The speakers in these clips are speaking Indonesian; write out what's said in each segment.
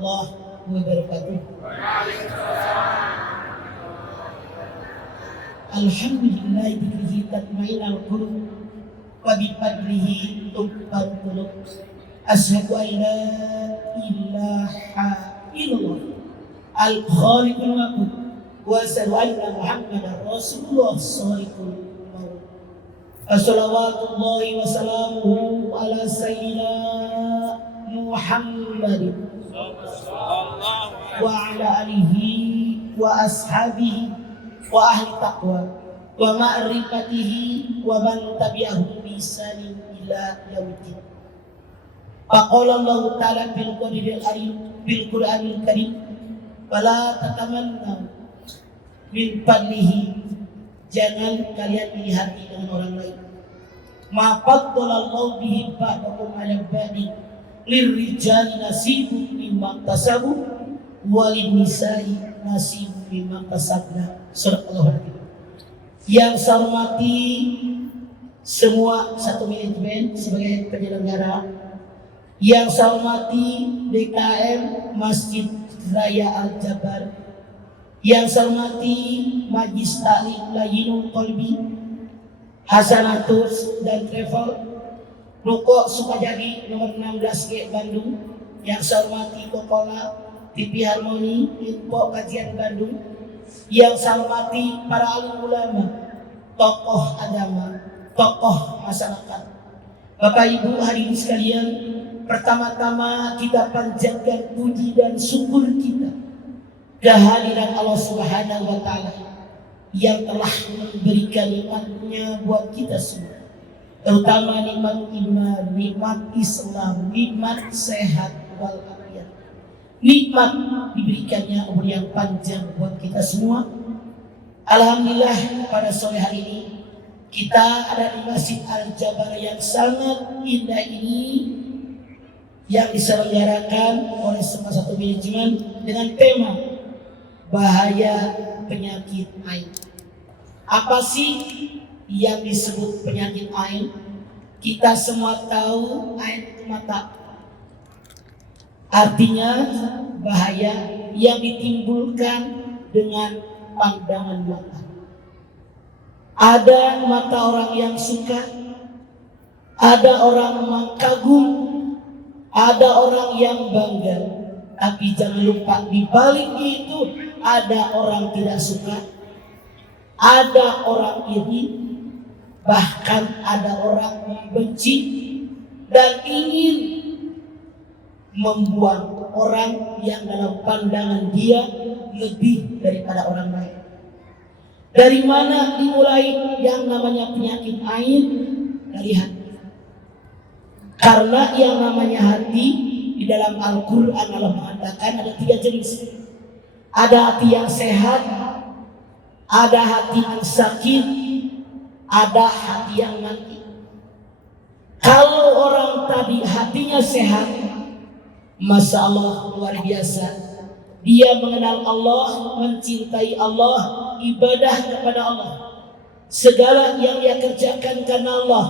warahmatullahi wabarakatuh. Alhamdulillah bihi tatma'innul qulub wa bi fadlihi tuqbal qulub. Asyhadu an la ilaha illallah al-khaliqul wahid wa asyhadu anna Muhammadar Rasulullah shadiqul maut. Assalawatullahi wa salamuhu ala sayyidina Muhammadin wa ala alihi wa ashabihi wa ahli taqwa wa ma'rifatihi wa man tabi'ahum bi ihsanin ila yaumil. Faqala Allah ta'ala bil Qur'anil Karim wala tatamannu min fadlihi, jangan kalian iri hati dengan orang lain. Ma faddalallahu bihi ba'dakum 'ala ba'din lirrijali nasibun mimma kasabu walin nisa'i nasibun mimma kasabna. Surah yang saya hormati semua satu manajemen sebagai penyelenggara, yang saya hormati DKM Masjid Raya Al-Jabar, yang saya hormati Majlis Ta'lim Layyinul Qalbi, Hasanatus dan Travel Ruko Sukajadi nomor 16G Bandung, yang saya hormati Kokola TV Harmoni Info Kajian Bandung, yang saya hormati para alim ulama, tokoh agama, tokoh masyarakat. Bapak Ibu hadirin sekalian, pertama-tama kita panjatkan puji dan syukur kita kehadiran Allah Subhanahu wa Ta'ala yang telah memberikan nikmatnya buat kita semua, terutama nikmat iman, nikmat Islam, nikmat sehat walafiat, nikmat diberikannya umur yang panjang buat kita semua. Alhamdulillah pada sore hari ini kita ada di Masjid Al-Jabar yang sangat indah ini, yang diselenggarakan oleh salah satu manajemen dengan tema bahaya penyakit ain. Apa sih yang disebut penyakit ain? Kita semua tahu ain itu mata. Artinya bahaya yang ditimbulkan dengan pandangan mata. Ada mata orang yang suka, ada orang mengagum, ada orang yang bangga. Tapi jangan lupa di balik itu ada orang tidak suka, ada orang iri, bahkan ada orang membenci dan ingin membuang orang yang dalam pandangan dia lebih daripada orang lain. Dari mana dimulai yang namanya penyakit ain? Dari hati. Karena yang namanya hati di dalam Al-Quran Allah mengatakan ada 3 jenis. Ada hati yang sehat, ada hati yang sakit, ada hati yang mati. Kalau orang tadi hatinya sehat, Masya Allah luar biasa. Dia mengenal Allah, mencintai Allah, ibadah kepada Allah. Segala yang dia kerjakan karena Allah,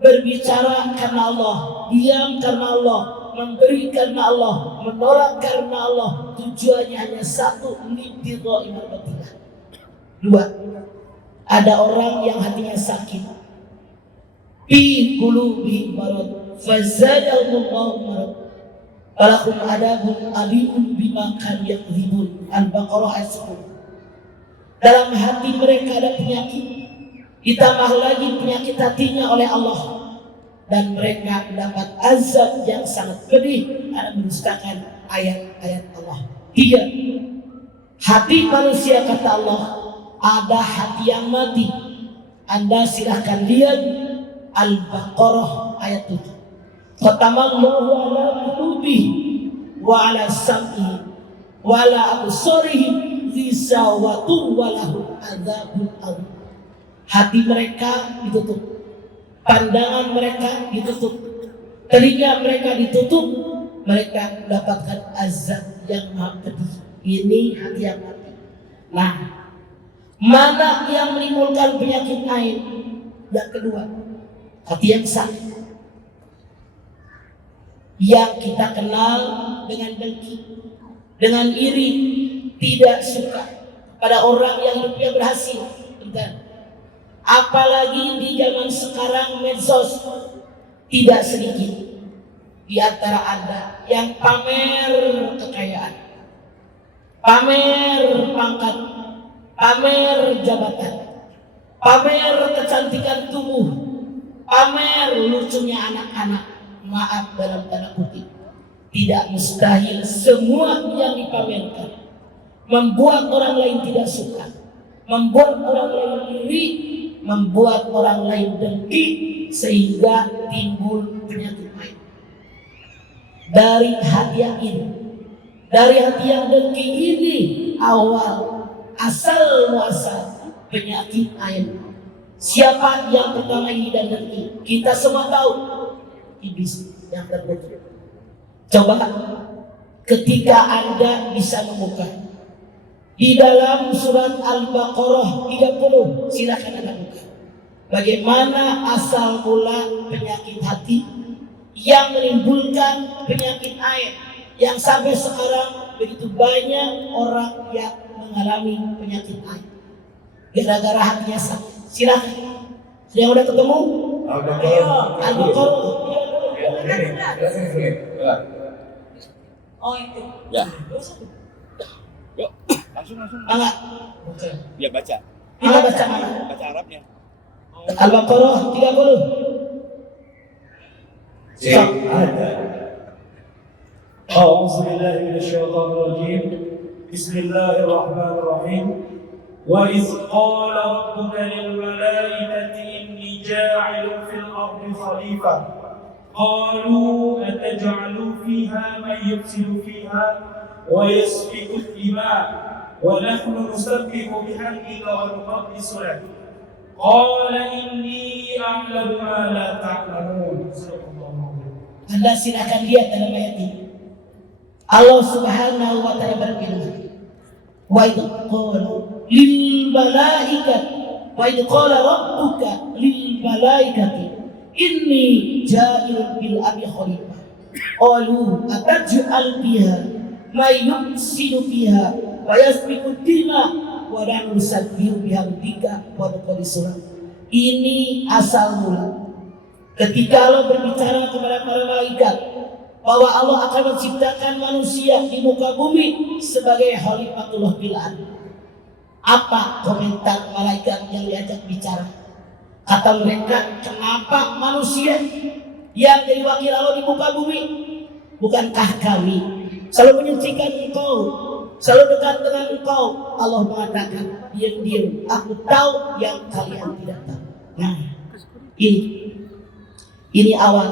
berbicara karena Allah, diam karena Allah, memberi karena Allah, menolak karena Allah. Tujuannya hanya satu, libtighai mardatillah. 2. Ada orang yang hatinya sakit. Fi qulubihim marad fazadahumullahu marad. Walakum adabun alimun bima kanu yakdzibun. Al-Baqarah ayat 10. Dalam hati mereka ada penyakit, ditambah lagi penyakit hatinya oleh Allah, dan mereka mendapat azab yang sangat pedih karena mendustakan ayat-ayat Allah. 3. Hati manusia kata Allah ada hati yang mati. Anda silahkan lihat Al-Baqarah ayat 7. Khatamallahu ala qulubihi wa ala sam'ihi wa ala absarihim ghisawatun wa lahum adzabun adzim. Hati mereka ditutup, pandangan mereka ditutup, telinga mereka ditutup, mereka mendapatkan azab yang maha pedih. Ini hati yang mati. Nah, mana yang menimbulkan penyakit ain? Yang kedua, hati yang sakit, yang kita kenal dengan dengki, dengan iri, tidak suka pada orang yang hidupnya berhasil. Bentar. Apalagi di zaman sekarang medsos, tidak sedikit di antara Anda yang pamer kekayaan, pamer pangkat, pamer jabatan, pamer kecantikan tubuh, pamer lucunya anak-anak. Maaf dalam tanda kutip, tidak mustahil semua yang dipamerkan membuat orang lain tidak suka, membuat orang lain iri, membuat orang lain dengki, sehingga timbul penyakit lain. Dari hati yang ini, dari hati yang dengki ini, awal asal muasal penyakit ain. Siapa yang pertama ini dan dengki? Kita semua tahu, iblis yang terbentuk. Coba ketika Anda bisa membuka di dalam surat Al-Baqarah 30, silakan Anda buka. Bagaimana asal mula penyakit hati yang menimbulkan penyakit ain, yang sampai sekarang begitu banyak orang yang mengalami penyakit ain gara-gara hatinya sakit. Silakan. Sudah udah ketemu? Al-Baqarah. Oh itu. Ya. Yuk, langsung. Enggak. Ya baca. Kita baca mana? Baca Arabnya. Al-Baqarah 30. أعوذ بالله من الشيطان الرجيم بسم الله الرحمن الرحيم وإذ قال ربك للملائكة إني جاعل في الأرض خليفة قالوا أتجعل فيها من يفسد فيها ويسفك الدماء ونحن نسبح بحمدك ونقدس لك قال إني أعلم ما لا تعلمون. Anda silakan lihat dalam ayat ini. Allah Subhanahu wa taala berfirman, "Wa idh qala lil malaikati wa idh qala rabbuka lil malaikati inni ja'ilun bil ardi khalifah. Qalu ataj'al fiha may yufsidu fiha wa yasfiku dima wa nahnu nusabbihu bihamdika wa nuqaddisu lak." Ini asal mula ketika Allah berbicara kepada para malaikat bahwa Allah akan menciptakan manusia di muka bumi sebagai khalifatullah fil ard. Apa komentar malaikat yang diajak bicara? Kata mereka, kenapa manusia yang jadi wakil Allah di muka bumi? Bukankah kami selalu menyucikan engkau, selalu dekat dengan engkau? Allah mengatakan, diam-diam, aku tahu yang kalian tidak tahu. Nah, ini awal.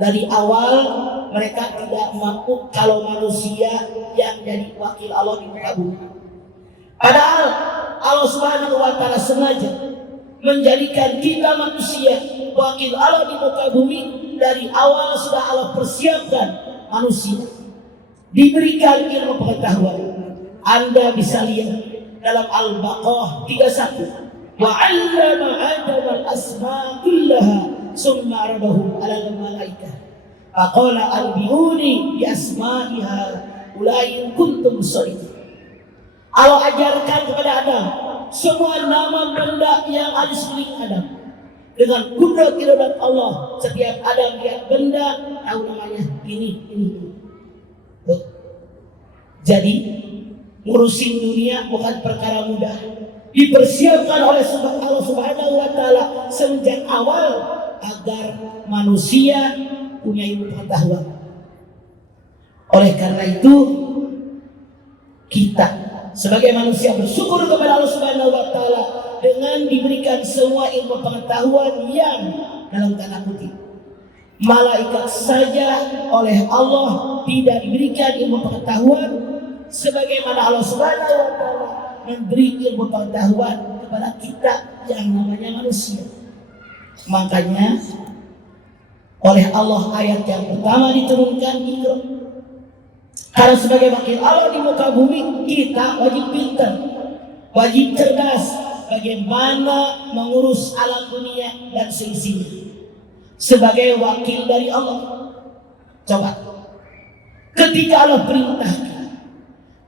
Dari awal mereka tidak mampu kalau manusia yang jadi wakil Allah di muka bumi. Padahal Allah Subhanahu wa taala sengaja menjadikan kita manusia wakil Allah di muka bumi. Dari awal sudah Allah persiapkan manusia diberikan ilmu pengetahuan. Anda bisa lihat dalam Al-Baqarah 31. Wa 'allama Adam al-asma' kullaha summa 'aradahum 'alal malaikah. Faqala anbi'uni bi asma'iha ulai kuntum shadiqin. Allah ajarkan kepada Adam semua nama benda yang ada sekeliling Adam. Dengan kudrat iradat Allah, setiap Adam lihat benda tahu namanya ini. Tuh. Jadi ngurusin dunia bukan perkara mudah. Dipersiapkan oleh Allah Subhanahu wa taala sejak awal agar manusia punya ilmu pengetahuan. Oleh karena itu kita sebagai manusia bersyukur kepada Allah Subhanahu wa taala dengan diberikan semua ilmu pengetahuan yang dalam tanda kutip malaikat saja oleh Allah tidak diberikan ilmu pengetahuan sebagaimana Allah Subhanahu wa taala memberi ilmu pengetahuan kepada kita yang namanya manusia. Makanya oleh Allah ayat yang pertama diturunkan Iqra. Karena sebagai wakil Allah di muka bumi, kita wajib pintar, wajib cerdas bagaimana mengurus alam dunia dan seisinya. Sebagai wakil dari Allah, coba Ketika Allah perintahkan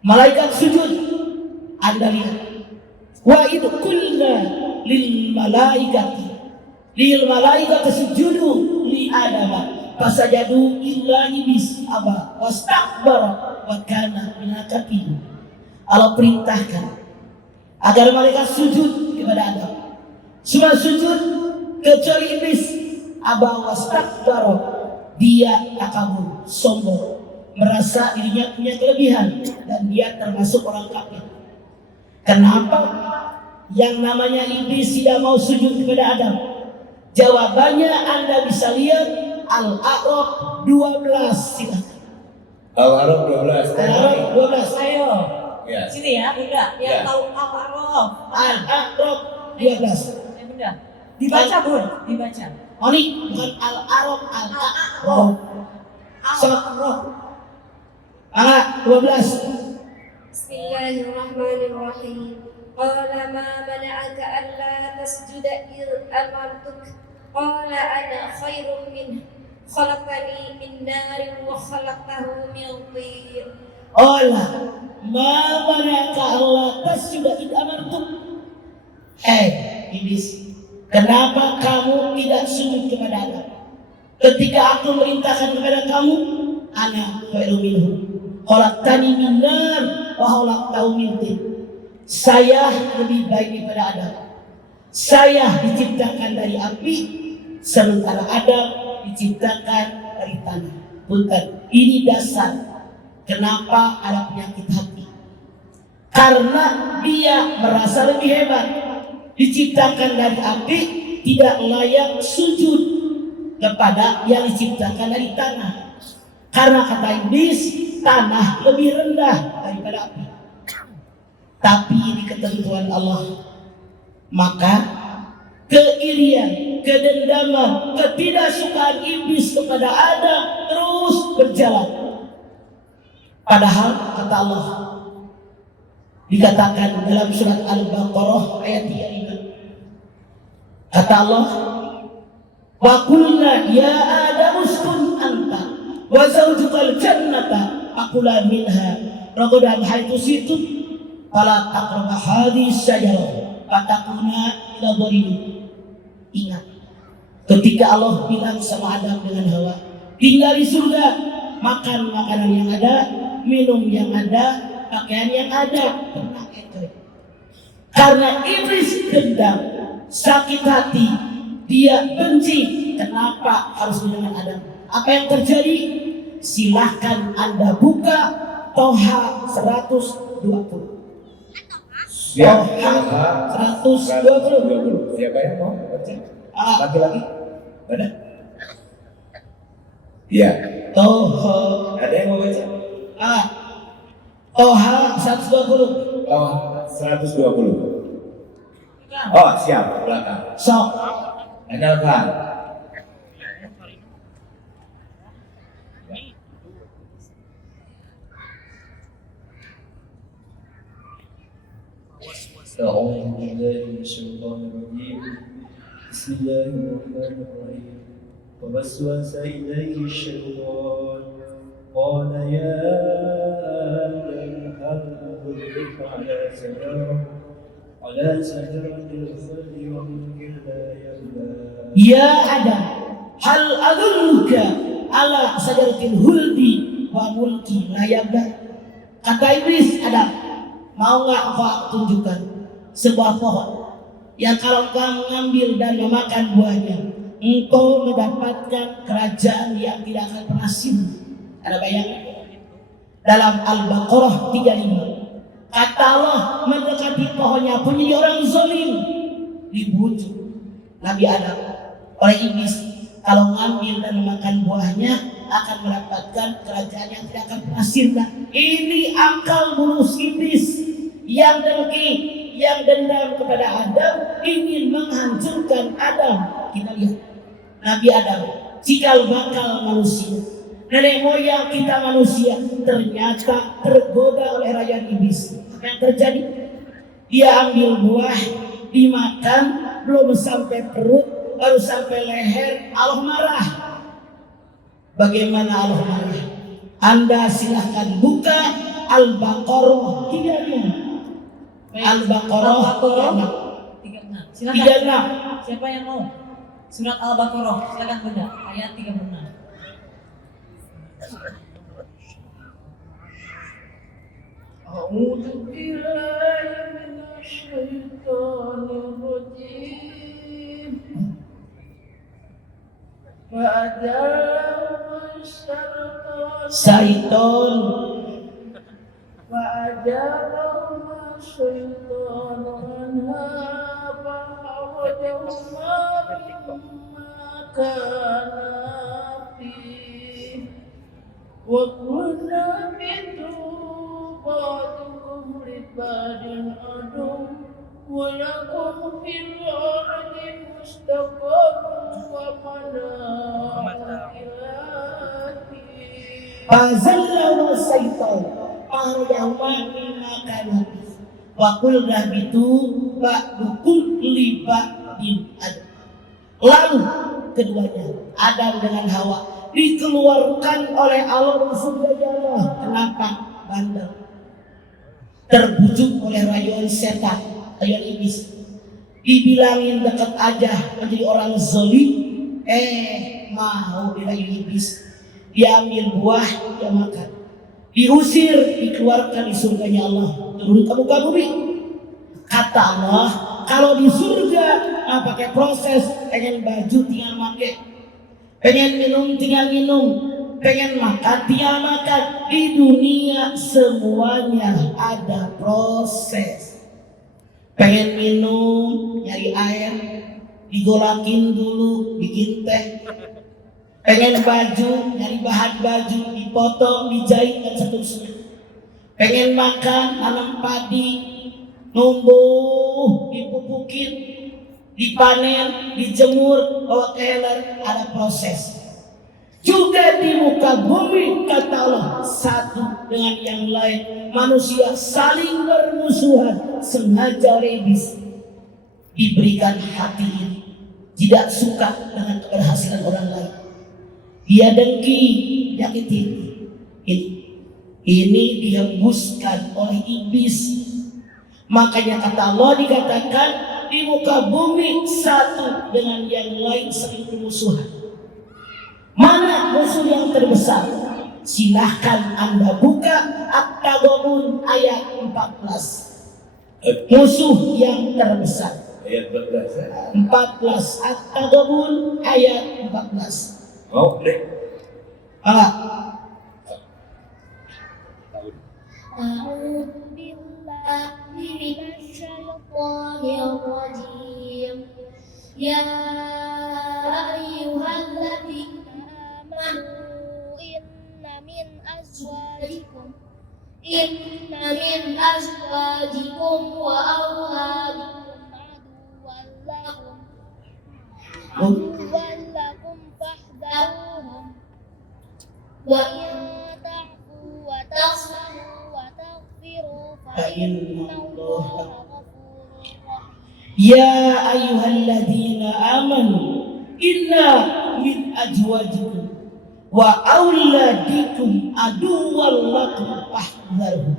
malaikat sujud, Anda lihat, wa idh qulna lil malaikati sujudu li adama fasajadu illa iblis aba wastakbara wa kana minal kafirin. Allah perintahkan agar malaikat sujud kepada Adam. Semua sujud kecuali iblis, aba wastakbara, dia takabur, sombong, merasa dirinya punya kelebihan dan dia termasuk orang kafir. Kenapa yang namanya iblis tidak mau sujud kepada Adam? Jawabannya Anda bisa lihat Al-A'raf 12. Silakan. Al-A'raf 12. Al-A'raf 12. Ayo. Ya. Sini ya, Bunda. Yang Ya. tahu Al-A'raf. Al-A'raf 12. Ya, Bunda. Dibaca, Bun. Dibaca. Oh ini bukan Al-A'raf, Al-A'raf. Al-A'raf. Al-A'raf 12. Bismillahirrahmanirrahim. Qala ma mana'aka alla tasjuda id amartuk. Qala ana khairun minhu khalaqtani min narin wa khalaqtahu min tin. Qala ma mana'aka alla tasjuda id amartuk. Iblis, kenapa kamu tidak sujud kepada Adam ketika aku merintahkan kepada kamu? Ana khairun minhu khalaqtani min nar wa khalaqtahu min tin. Saya lebih baik daripada Adam. Saya diciptakan dari api, sementara Adam diciptakan dari tanah. Punten, ini dasar kenapa ada penyakit hati. Karena dia merasa lebih hebat, diciptakan dari api, tidak layak sujud kepada yang diciptakan dari tanah. Karena kata iblis, tanah lebih rendah daripada api. Tapi ini ketentuan Allah. Maka keirian, kedendaman, ketidaksukaan iblis kepada Adam terus berjalan. Padahal kata Allah, dikatakan dalam surat Al-Baqarah ayat 35. Kata Allah, wa qulna ya Adam uskun anta wa zawjukal jannata aqula minha ragadan haitsu situ fala taqrabu hadhihi syajarah fatakuna ila dharim. Ingat ketika Allah bilang sama Adam dengan Hawa, tinggal di surga, makan makanan yang ada, minum yang ada, pakaian yang ada. Karena iblis dendam, sakit hati, dia benci. Kenapa harus dengan Adam? Apa yang terjadi? Silahkan Anda buka Toha 120. Siap. Toha 120. Siapa yang mau baca? Ah, Lagi? Mana? Iya. Toha. Ada yang mau baca? Toha 120. Oh, 120. Oh, siap. Belakang. Sok. Andalkan. أعوذ بالله من الشيطان الرجيم بسم الله الرحمن الرحيم ووسوس إليه الشيطان قال يا آدم هل أدلك على شجرة الخلد وملك لا يبلى. Ya Adam, hal adulluka ala sajaratil huldi wa mulki la yabla. Kata iblis, Adam, mau nggak engkau tunjukkan sebuah pohon yang kalau engkau mengambil dan memakan buahnya, engkau mendapatkan kerajaan yang tidak akan pernah sirna. Ada bayangan? Dalam Al-Baqarah 35. Kata Allah, mendekati pohonnya pun jadi orang zalim, dibujuk Nabi Adam oleh iblis. Kalau ngambil dan memakan buahnya akan mendapatkan kerajaan yang tidak akan pernah sirna. Ini akal bulus iblis yang dengki, yang dendam kepada Adam, ingin menghancurkan Adam. Kita lihat Nabi Adam, cikal bakal manusia, nenek moyang kita manusia, ternyata tergoda oleh rayuan iblis. Apa yang terjadi? Dia ambil buah, dimakan, belum sampai perut, baru sampai leher, Allah marah. Bagaimana Allah marah? Anda silahkan buka Al-Baqarah 36. Al-Baqarah 36. Silakan. 36. Siapa yang mau? Surat Al-Baqarah. Silakan Bunda. Ayat 36. أعوذ بالله من الشيطان الرجيم فأجرهما الشيطان Syaiton فأجرهما الشيطان عنها فأخرجهما مما كانا فيه وقلنا اهبطوا بعضكم لبعض عدو ولكم في الأرض مستقر ومتاع إلى حين Fazallahu syaitan Fahrajahuma mimma kana wa qul rahbitu ba'dukum li ba'din ad. Lalu keduanya Adam dengan Hawa dikeluarkan oleh Allah dari surganya Allah. Kenapa? Bandel, terbujuk oleh rayuan setan, rayuan iblis. Dibilangin dekat aja menjadi orang zalim, mau dirayu iblis. Diambil buah, dia makan. Diusir, dikeluarkan di surganya Allah. Turun ke muka bumi. Kata Allah, kalau di surga pakai proses, pengen baju tinggal pakai, pengen minum tinggal minum, pengen makan tinggal makan. Di dunia semuanya ada proses. Pengen minum, nyari air, digolakin dulu, bikin teh. Pengen baju, nyari bahan baju, dipotong, dijahit dan seterusnya. Pengen makan, tanam padi, numbuh, dipupukin, dipanen, dijemur, bawa ke heler, ada proses. Juga di muka bumi kata Allah, satu dengan yang lain manusia saling bermusuhan sengaja oleh iblis. Diberikan hati ini tidak suka dengan keberhasilan orang lain. Dia dengki, menyakiti ini dihembuskan oleh iblis. Makanya kata Allah dikatakan di muka bumi satu dengan yang lain saling bermusuhan. Mana musuh yang terbesar? Silahkan Anda buka At-Taghabun ayat 14. Musuh yang terbesar. Ayat 14. 14 At-Taghabun ayat 14. Mau break? أعوذ بالله من الشيطان الرجيم يا أيها الذين آمنوا إن من أزواجكم وأولادكم عدوا لكم فاحذروهم وإن تعفوا وتصفحوا وتغفروا فإن الله غفور رحيم Ya ayyuhalladzina amanu inna min azwajikum wa auladikum aduwwan lakum fahdharhu.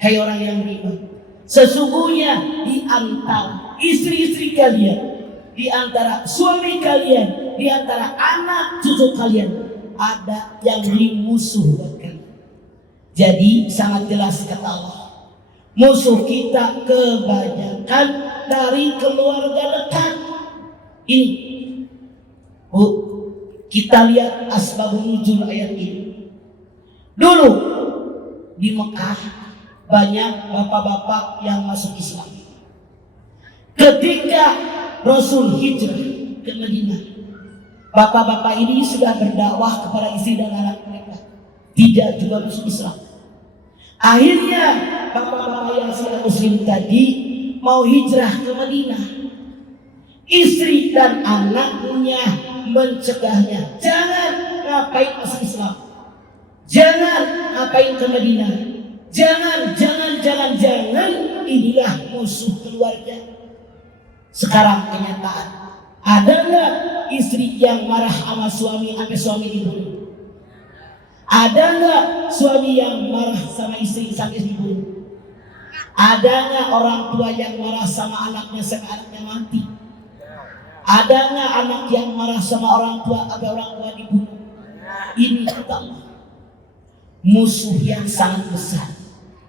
Hai orang yang beriman, sesungguhnya di antara istri-istri kalian, di antara suami kalian, di antara anak cucu kalian ada yang menjadi musuh buat kalian. Jadi sangat jelas kata Allah, musuh kita kebanyakan dari keluarga dekat. Ini Bu, kita lihat asbabun nuzul ayat ini. Dulu di Mekah banyak bapak-bapak yang masuk Islam. Ketika Rasul hijrah ke Madinah, bapak-bapak ini sudah berdakwah kepada istri dan anak mereka, tidak juga masuk Islam. Akhirnya bapak-bapak yang sudah muslim tadi mau hijrah ke Madinah. Istri dan anaknya mencegahnya, jangan ngapain masuk Islam, jangan ngapain ke Madinah, jangan, inilah musuh keluarga. Sekarang kenyataan, ada nggak istri yang marah sama suami sampai suami dibunuh? Ada nggak suami yang marah sama istri sampai dibunuh? Ada nggak orang tua yang marah sama anaknya sampai anaknya mati? Ada nggak anak yang marah sama orang tua sampai orang tua dibunuh? Ini kata Allah, musuh yang sangat besar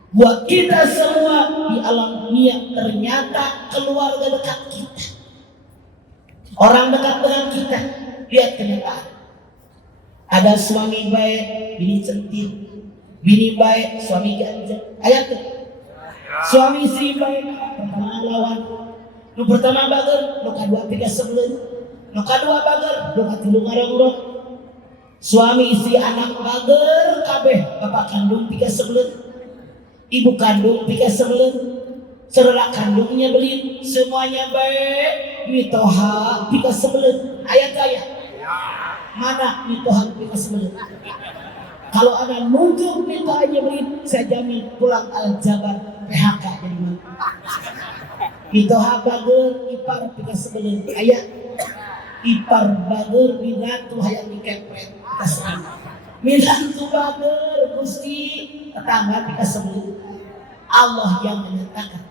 buat kita semua di alam dunia. Ternyata keluarga dekat kita, orang dekat dengan kita. Lihat kenyataan, ada suami baik, bini centil, bini baik, suami ganjel. Ayat tuh, suami istri baik, pertama lawan, nu pertama bager, nu kedua tiga sebelum, nu kedua bager, nu ketiga ngarang-urang. Suami istri anak bager kabeh, bapak kandung tiga sebelum, ibu kandung tiga sebelum, saudara kandungnya beli, semuanya baik. Mitoha tiga sebelum. Ayat mana mitoha tiga sebelum? Kalau ada nunjuk mitohanya beli, saya jamin pulang Al-Jabar PHK jadi mana? Mitoha bager ipar tiga sebelum. Ayat ipar bager minatu hayang dikepret tiga sebelum. Minatu bager gusti tetangga tiga sebelum. Allah yang menyatakan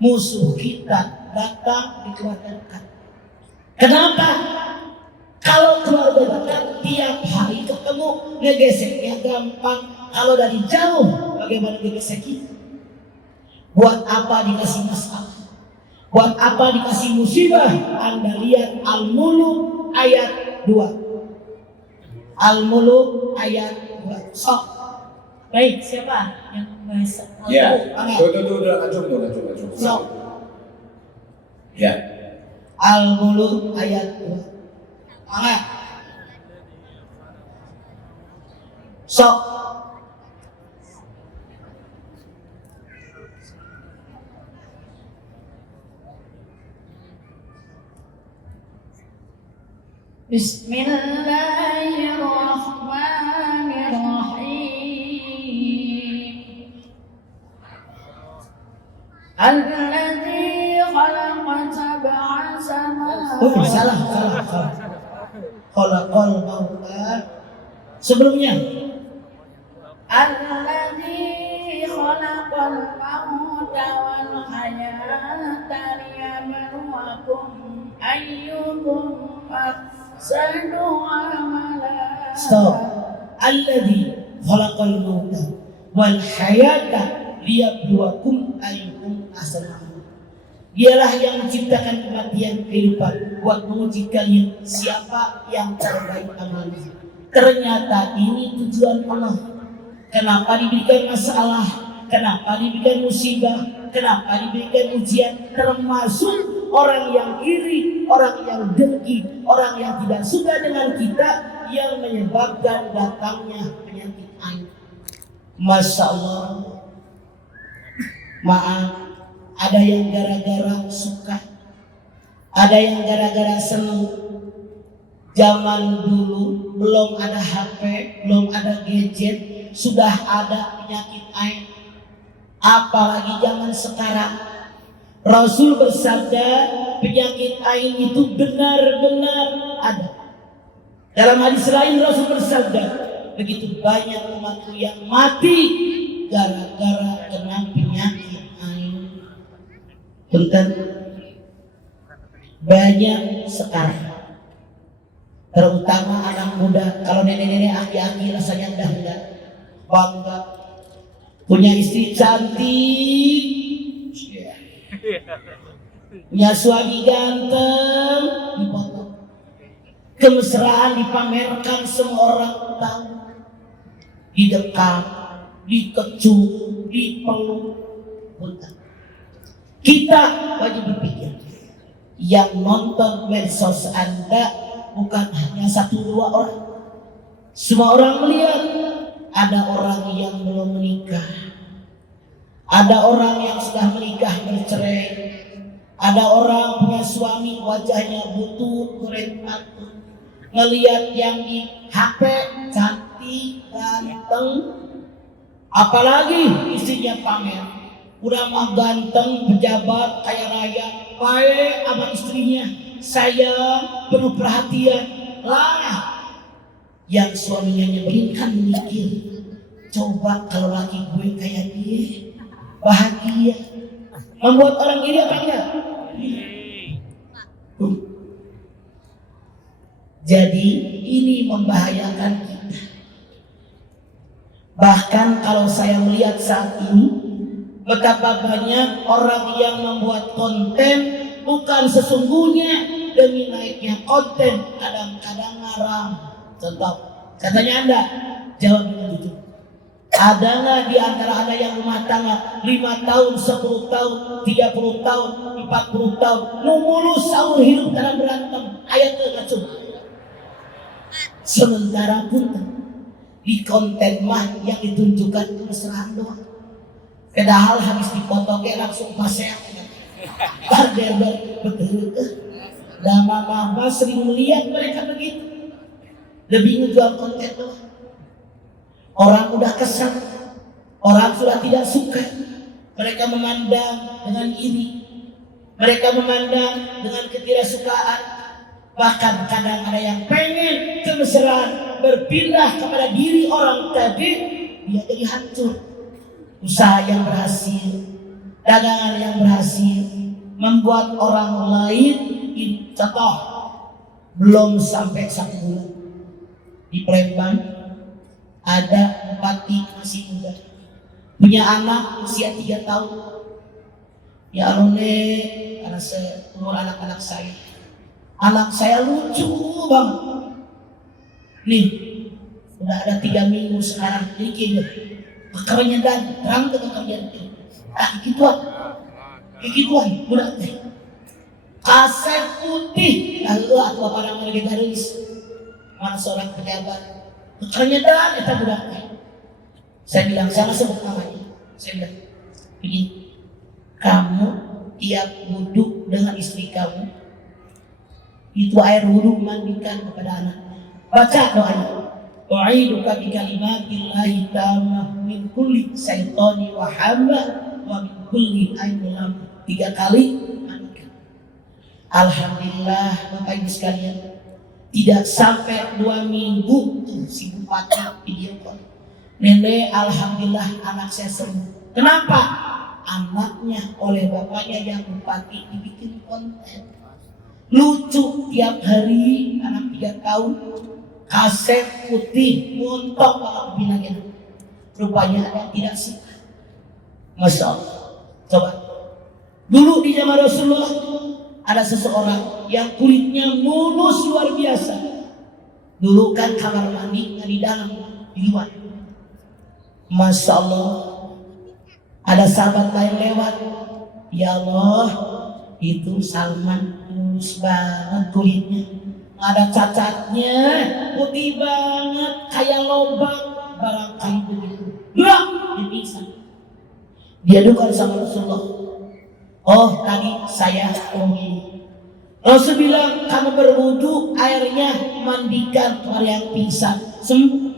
musuh kita datang di keluarga dekat. Kenapa? Kalau keluarga dekat tiap hari ketemu, ngegeseknya gampang. Kalau dari jauh, bagaimana ngegesek kita? Buat apa dikasih masalah? Buat apa dikasih musibah? Anda lihat Al-Muluk ayat 2. Al-Muluk ayat 2. Sok. Baik, siapa yang membahas? Ya, tuh, acung. Sok. Ya. Al-Muluk ayat 2. Angkat. Sok. Bismillahirrahmanirrahim. Alladzi khalaqa sab'a samawati. Oh, salah. Khalaqal mauta. Sebelumnya. Alladzi khalaqal mauta wal hayata liyabluwakum ayyukum ahsanu amala. Stop. Alladzi khalaqal mauta wal hayata liyabluwakum ayyukum ahsanu amala. Dialah yang menciptakan kematian kehidupan buat menguji kalian siapa yang terbaik amalnya. Ternyata ini tujuan Allah. Kenapa diberikan masalah? Kenapa diberikan musibah? Kenapa diberikan ujian? Termasuk orang yang iri, orang yang dengki, orang yang tidak suka dengan kita, yang menyebabkan datangnya penyakit ain. Masya Allah. Maaf, ada yang gara-gara suka, ada yang gara-gara senang. Zaman dulu belum ada HP, belum ada gadget, sudah ada penyakit ain. Apalagi zaman sekarang. Rasul bersabda, penyakit ain itu benar-benar ada. Dalam hadis lain Rasul bersabda, begitu banyak umatku yang mati gara-gara kena penyakit ain. Punten, banyak sekarang. Terutama anak muda. Kalau nenek-nenek aki-aki rasanya enggak bangga punya istri cantik, punya suami ganteng, dipotong. Kemesraan dipamerkan, semua orang tahu. Didekat, dikecup, dipeluk. Kita wajib berpikir, yang nonton medsos Anda bukan hanya 1-2 orang. Semua orang melihat. Ada orang yang belum menikah, ada orang yang sudah menikah bercerai, ada orang punya suami wajahnya butut, goreng patut, ngelihat yang di HP cantik, ganteng, apalagi istrinya pamer, udah mah ganteng, pejabat, kaya raya, baik sama istrinya, sayang, penuh perhatian, lah Yang suaminya nyebelin kan mikir, coba kalau laki gue kayak dia, bahagia. Membuat orang iri apa enggak? Jadi ini membahayakan kita. Bahkan kalau saya melihat saat ini, betapa banyak orang yang membuat konten bukan sesungguhnya demi naiknya konten, kadang-kadang ngarang. Contoh, katanya Anda jawab dengan itu. Ada nggak di antara Anda yang rumah tangga 5 tahun, 10 tahun, 30 tahun, 40 tahun, mulus sahur hidup karena berantem? Ayat ke sementara pun di konten mah yang ditunjukkan mesraan doang. Padahal habis dipotongnya langsung pasang. Betul. Dan mama sering melihat mereka begitu. Lebih ngejual konten doang. Orang udah kesal, orang sudah tidak suka. Mereka memandang dengan iri, mereka memandang dengan ketidaksukaan. Bahkan kadang ada yang pengen kemesraan berpindah kepada diri orang tadi, dia jadi hancur. Usaha yang berhasil, dagangan yang berhasil, membuat orang lain. Contoh, belum sampai 1 bulan di Palembang ada bupati masih muda, punya anak usia 3 tahun. Ya Arone, karena saya umur anak-anak saya lucu banget. Nih, udah ada 3 minggu sekarang, jadi gini, pekerjaan dan terang ke pekerjaan itu. Kikituan, budak teh. Kaset putih, lalu atau apa namanya kita rilis. Mana seorang pejabat, pekerjaan dan kita budak teh. Saya bilang, saya sebut namanya. Saya bilang, begini, kamu tiap wudhu dengan istri kamu, itu air wudhu mandikan kepada anak. Baca doanya. Wa'iduka bi kalimatillahi tammah min kulli syaitani wa hamma wa min kulli ainin lam. 3 kali mandikan. Alhamdulillah Bapak Ibu sekalian, tidak sampai 2 minggu tuh si bupati video call. Nenek, alhamdulillah anak saya sembuh. Kenapa? Anaknya oleh bapaknya yang bupati dibikin konten lucu tiap hari. Anak 3 tahun, kaset putih, montok banget binatangnya. Rupanya ada yang tidak suka. Masya Allah. Coba, dulu di zaman Rasulullah ada seseorang yang kulitnya mulus luar biasa. Dulu kan kamar mandi nggak di dalam, di luar. Masya Allah, ada sahabat lain lewat. Ya Allah, itu Salman mulus banget kulitnya, nggak ada cacatnya, putih banget, kayak lobak, barangkali begitu. Nggak, bisa. Dia dukan sama Rasulullah. Oh, tadi saya ini. Rasul bilang, kamu berwudu, airnya mandikan kepada yang pingsan, sembuh.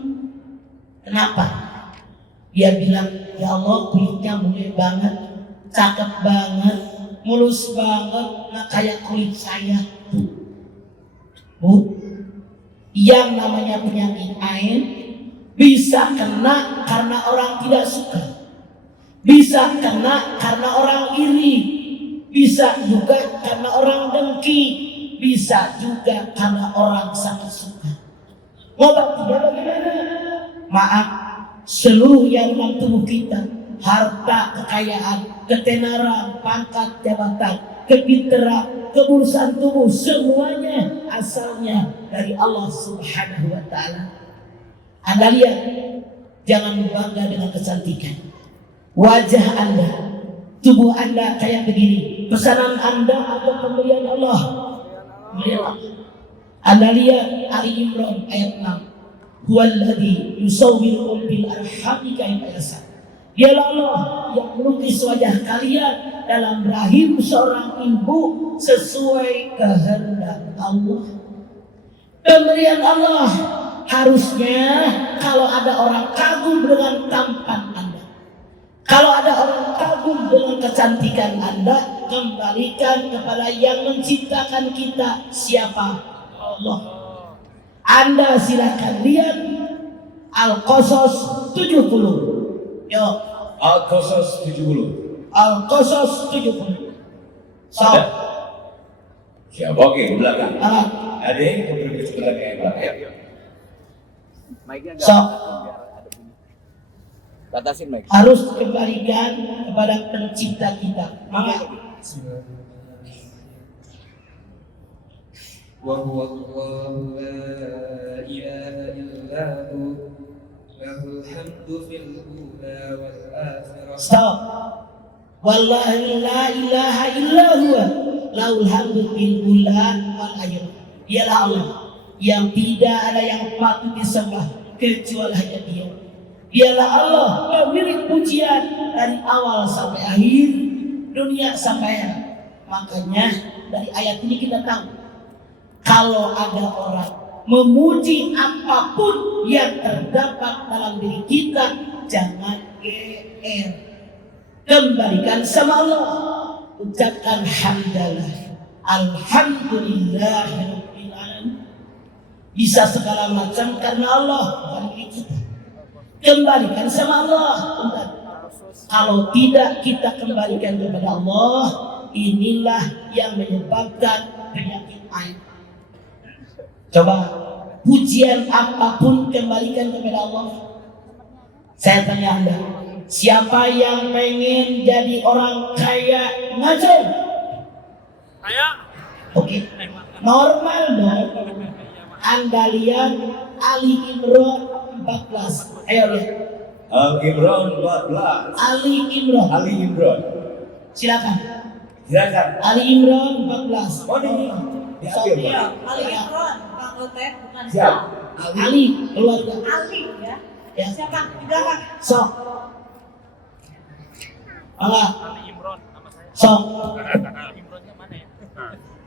Kenapa? Dia bilang, ya Allah, kulitnya mulus banget, cakep banget, mulus banget, nggak kayak kulit saya tuh. Bu, yang namanya penyakit ain bisa kena karena orang tidak suka, bisa kena karena orang iri, bisa juga karena orang dengki, bisa juga karena orang sangat suka. Ngobatnya bagaimana? Maaf, seluruh yang dalam tubuh kita, harta, kekayaan, ketenaran, pangkat, jabatan, kepintaran, keburusan tubuh, semuanya asalnya dari Allah Subhanahu wa Ta'ala. Anda lihat, jangan bangga dengan kecantikan wajah Anda, tubuh Anda kayak begini, pesanan Anda atau pemberian Allah. Anda lihat Ali Imran ayat 6. Huwallazi yusawwirukum bil arhami kaifa yasha. Dialah Allah yang melukis wajah kalian dalam rahim seorang ibu sesuai kehendak Allah. Pemberian Allah. Harusnya kalau ada orang kagum dengan tampan Anda, kalau ada orang kagum dengan kecantikan Anda, kembalikan kepada yang menciptakan kita. Siapa? Allah. Anda silakan lihat Al-Qasas 70. Yo, Al-Qasas 70. Al-Qasas 70. So, Siapa? Oke, di belakang. ah, Ada yang berdiri sebelah kayak belakang. Mic-nya so, ada bunyi. Batasin mic. harus dikembalikan kepada pencipta kita. Maka وهو الله لا إله إلا هو له الحمد في الأولى والآخرة. stop. Wallahi la ilaha illa huwa lahul hamdu fil ula wal akhirah. Dialah Allah yang tidak ada yang patut disembah kecuali hanya Dia. Dialah Allah pemilik pujian dari awal sampai akhir, dunia sampai akhir. Makanya dari ayat ini kita tahu kalau ada orang memuji apapun yang terdapat dalam diri kita, jangan GR. Kembalikan sama Allah. Ucapkan hamdalah. Alhamdulillahirabbil alamin. Bisa segala macam karena Allah, bukan kita. Kembalikan sama Allah. Kalau tidak kita kembalikan kepada Allah, inilah yang menyebabkan penyakit aib. Coba pujian apapun kembalikan kepada Allah. Saya tanya Anda, siapa yang pengen jadi orang kaya ngajeng? Oke, normal dong. Anda lihat Ali Imran 14. Ayo lihat. Al-Imran 14. Ali Imran. Ali Imran. Silakan. Silakan. Ali Imran 14. Oh ini. Diambil, Pak. Iya, Ali Imran, Bang Lotet, bukan Siap. Ali keluarga. Ali ya. Ya. Siapa? Di belakang. Sok. Ala. Sok.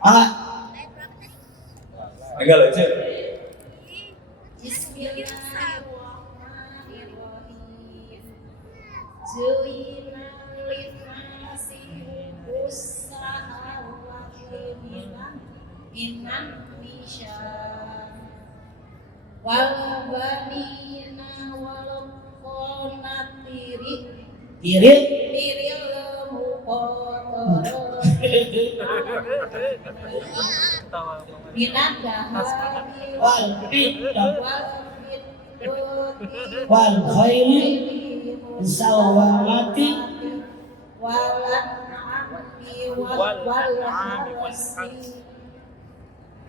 Ala. Enggak lanjut. Bismillahirrahmanirrahim. Zuyina linnasi husnul minan nisyam wal banina wal qanatiri Irit. tiril minat dahari Wal fitnah. wal Wal khairi sawamati. walan amri wal harsi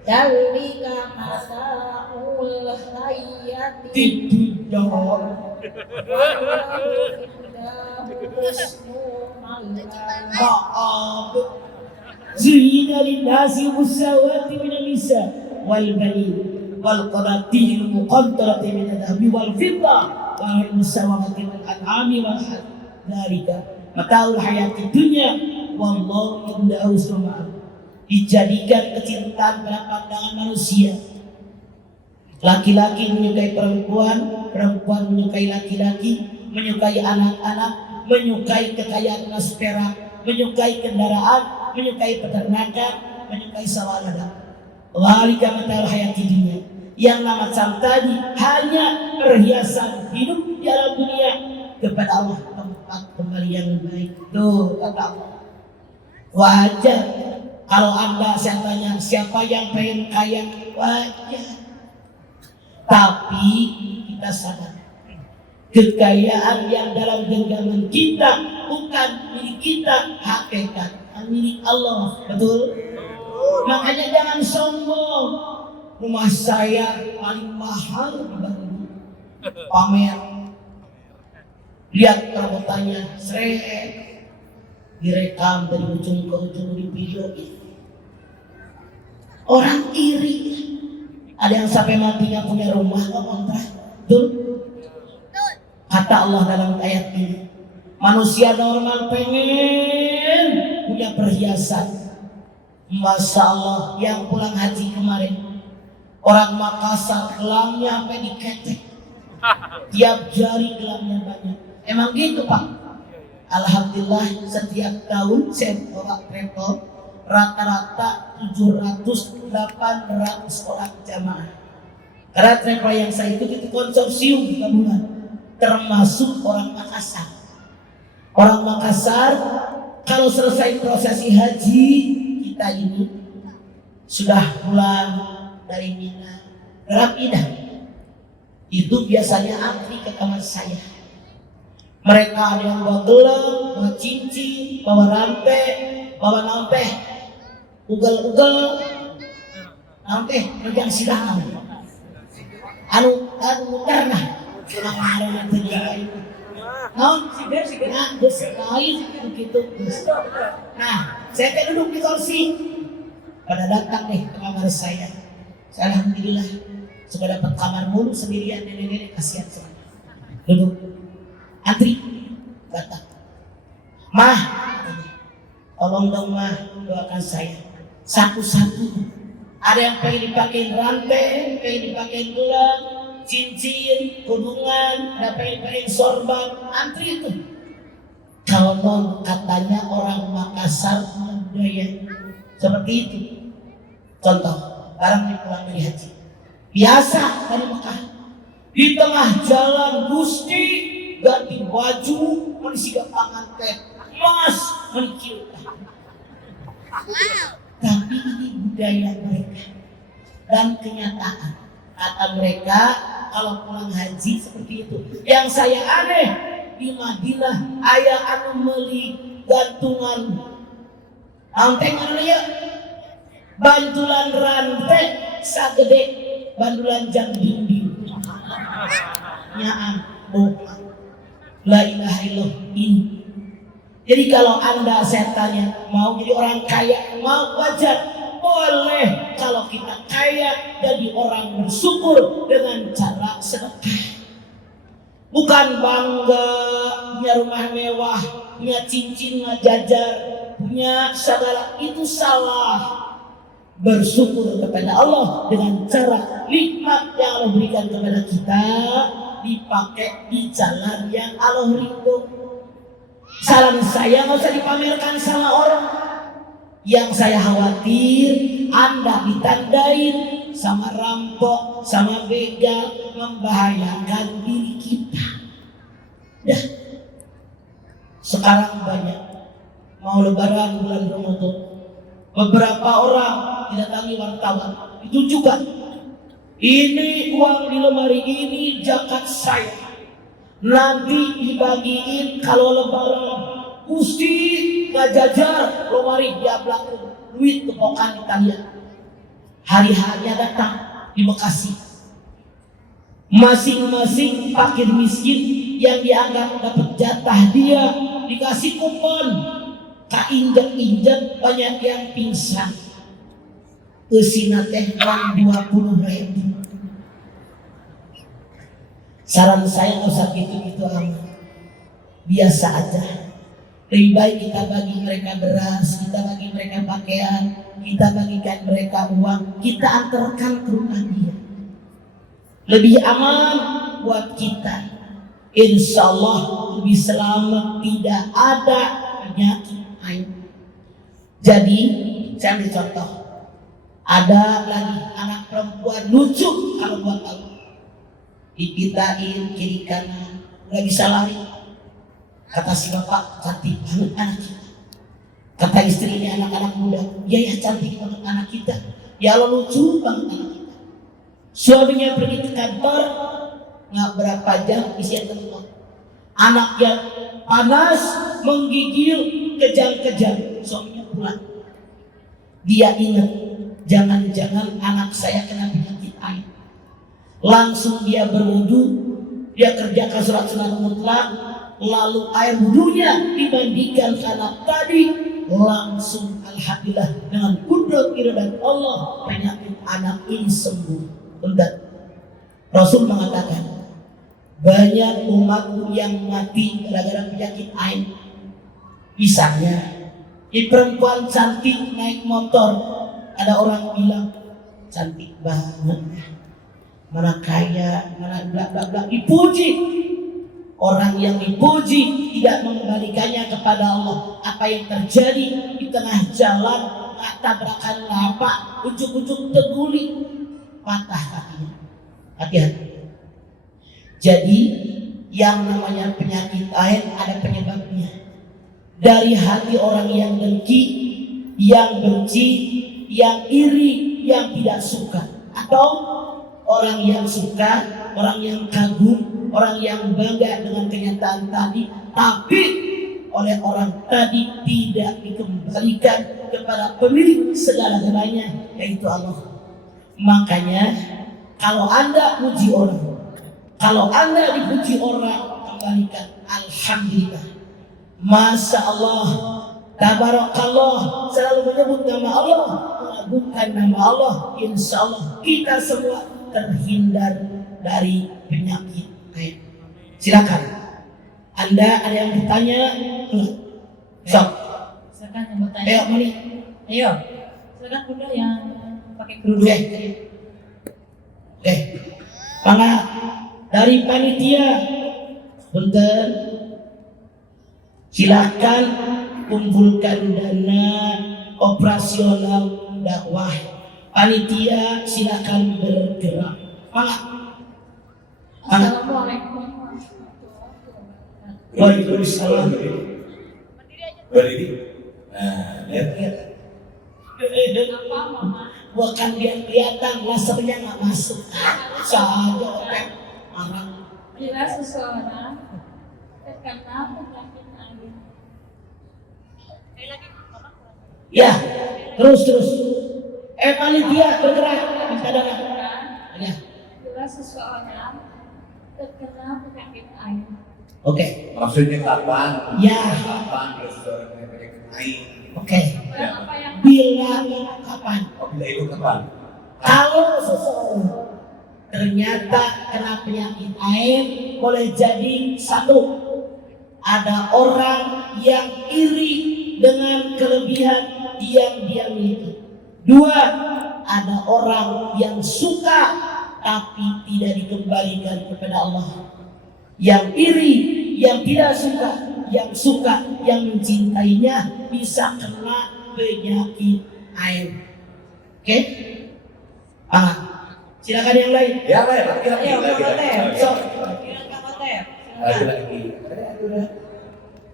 dalika mataul hayati Tidur. Maaf. Zuyina linnasi musawati minan nisa wal banin wal qanatir muqaddarati min adhabi wal fiddah wal musawamati wal an'ami wal harth. Dzalika mataul hayati dunya wallahu indahu husnul ma'ab. Dijadikan kecintaan pada pandangan manusia. Laki-laki menyukai perempuan, perempuan menyukai laki-laki, menyukai anak-anak, menyukai kekayaan emas perak, menyukai kendaraan, menyukai peternakan, menyukai sawah ladang. Dzalika mataul hayati dunya. Yang macam tadi hanya perhiasan hidup di alam dunia. Kepada Allah tempat kembali yang baik. Tuh kata Allah. Wajar kalau Anda, saya tanya siapa yang pengen kaya, wajar. Tapi kita sadar kekayaan yang dalam genggaman kita bukan milik kita, hakikat milik Allah. Betul? Makanya jangan sombong. Rumah saya paling mahal di Bandung. Pamer. Lihat perabotannya, seret. Direkam dari ujung ke ujung di video itu. Orang iri. Ada yang sampai matinya punya rumah kok kontrak. Betul? Kata Allah dalam ayat ini, manusia normal pengen punya perhiasan. Masya Allah, yang pulang haji kemarin, orang Makassar gelangnya sampai diketek. Tiap jari gelangnya banyak. Emang gitu Pak? Alhamdulillah setiap tahun saya bawa travel rata-rata 700-800 orang jamaah. Karena travel yang saya ikut itu konsorsium gabungan, termasuk orang Makassar. Orang Makassar kalau selesai prosesi haji kita ini sudah pulang dari Mina, Rapidah, itu biasanya antri ke kamar saya. Mereka ada yang bawa gelang, bawa cincin, bawa rampe, bawa nampeh, ugel-ugel, nampeh, yang silang. Anu karena kurang marah terjadi. Nah, terus lain begitu. Nah, saya duduk di kursi. Pada datang nih ke kamar saya. Alhamdulillah sudah dapat kamar mulu sendirian, nenek-nenek kasihan semuanya. Duduk, antri, datang. Mah, tolong dong mah doakan saya. Satu-satu. Ada yang pengen dipakai rantai, pengen dipakai gelang, cincin, kudungan, ada pengen dipakai sorban, antri itu. Kalau katanya orang Makassar punya budaya seperti itu. Contoh, barang pulang dari haji, biasa dari Mekah, di tengah jalan Gusti ganti baju, manusia pengantin, mas menikil. Tapi ini budaya mereka dan kenyataan. Kata mereka kalau pulang haji seperti itu. Yang saya aneh di Madinah ayah anu meuli gantungan anteng ya, bantulan rantai sagede bantulan jam dinding. Nyaan bohong. La ilaha illallah ini. Jadi kalau Anda saya tanya mau jadi orang kaya, mau wajar, boleh kalau kita kaya jadi orang bersyukur dengan cara sedekah. Bukan bangga punya rumah mewah, punya cincin jajar, punya segala, itu salah. Bersyukur kepada Allah dengan cara nikmat yang Allah berikan kepada kita dipakai di jalan yang Allah ridho. Salam saya nggak usah dipamerkan sama orang. Yang saya khawatir Anda ditandain sama rampok, sama begal, membahayakan diri kita. Ya. Sekarang banyak mau lebaran bulan Ramadan, beberapa orang didatangi wartawan, itu juga ini uang di lemari ini zakat saya. Nanti dibagiin kalau lebaran Gusti gak jajar lemari dia belakang duit kepokan Italia. Hari-harinya datang di Bekasi. Masing-masing fakir miskin yang dianggap dapat jatah dia dikasih kupon. Kainjak-injak banyak yang pingsan. Esina teh 20.000. Saran saya nggak usah gitu-gitu amat, biasa aja. Lebih baik kita bagi mereka beras, kita bagi mereka pakaian, kita bagikan mereka uang, kita antarkan ke rumah dia. Lebih aman buat kita. Insya Allah lebih selamat, tidak ada penyakit air. Jadi saya ambil contoh. Ada lagi anak perempuan lucu kalau buat tahu. Dipitain kiri kanan, nggak bisa lari. Kata si bapak, cantik banget anak kita. Kata istrinya, anak-anak muda, ya cantik banget anak kita. Ya Allah lucu banget anak kita. Suaminya pergi ke kantor, nggak berapa jam isi telepon. Anak yang panas, menggigil, kejang-kejang, suaminya pulang. Dia ingat, jangan-jangan anak saya kena penyakit air. Langsung dia berwudu, dia kerjakan sholat sunat mutlak, lalu air wudunya dibandingkan anak tadi, langsung alhamdulillah dengan kudrat iradat Allah penyakit anak ini sembuh. Bentar. Rasul mengatakan banyak umatku yang mati gara-gara penyakit air. Misalnya, di perempuan cantik naik motor, ada orang bilang cantik banget. Mana kaya, mana bla bla bla, dipuji. Orang yang dipuji tidak mengembalikannya kepada Allah. Apa yang terjadi di tengah jalan, tabrakan lapak, ujuk-ujuk teguli, patah kakinya. Hati-hati. Jadi yang namanya penyakit ain ada penyebabnya. Dari hati orang yang dengki, yang benci, yang iri, yang tidak suka, atau orang yang suka, orang yang kagum, orang yang bangga dengan kenyataan tadi, tapi oleh orang tadi tidak dikembalikan kepada pemilik segala-galanya, yaitu Allah. Makanya kalau Anda puji orang, kalau Anda dipuji orang, kembalikan alhamdulillah, masya Allah, tabarakallah, selalu menyebut nama Allah, mengagungkan nama Allah. Insya Allah kita semua terhindar dari penyakit ain. Silakan. Anda ada yang bertanya? Sok. Silakan yang bertanya. Ayo, Moni. Ayo. Silakan Bunda yang pakai kerudung. Oke. Mangga dari panitia, punten, silakan kumpulkan dana operasional dakwah. Panitia silakan bergerak. Mangga. Assalamualaikum. Waalaikumsalam. Berdiri. Nah, lihat. Apa Mama? Bukan biar kelihatan lasernya nggak masuk. Saja open orang. Bila seseorang terkena penyakit ain. Ya, terus. Panitia bergerak. Minta dana. Ya. Bila seseorang terkena penyakit ain. Oke. Maksudnya kapan? Ya. Kapan terus orang penyakit ain? Oke. Apa yang Bila kapan? Oh, bila itu kapan? Kalau seseorang ternyata kena penyakit ain, boleh jadi satu, ada orang yang iri dengan kelebihan yang dia miliki. Dua, ada orang yang suka tapi tidak dikembalikan kepada Allah. Yang iri, yang tidak suka, yang suka, yang mencintainya bisa kena penyakit ain. Oke? Silakan yang lain. Ya, laki-laki Ayo, lagi. Kak Otep. So, Giliran Kak Otep. Silakan. Laki-laki.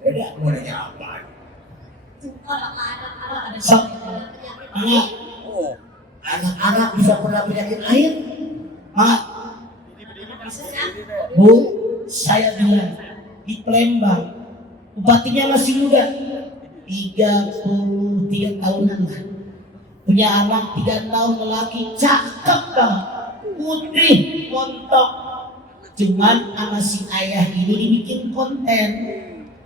Ada mau nanya apa? Anak-anak ada so, siapa? Oh, anak-anak bisa kena penyakit ain. Bu, saya bilang di Palembang, bupatinya masih muda, 33 tahunan lah. Punya anak 3 tahun lelaki, cakep banget, putih, montok. Cuman sama si ayah ini dibikin konten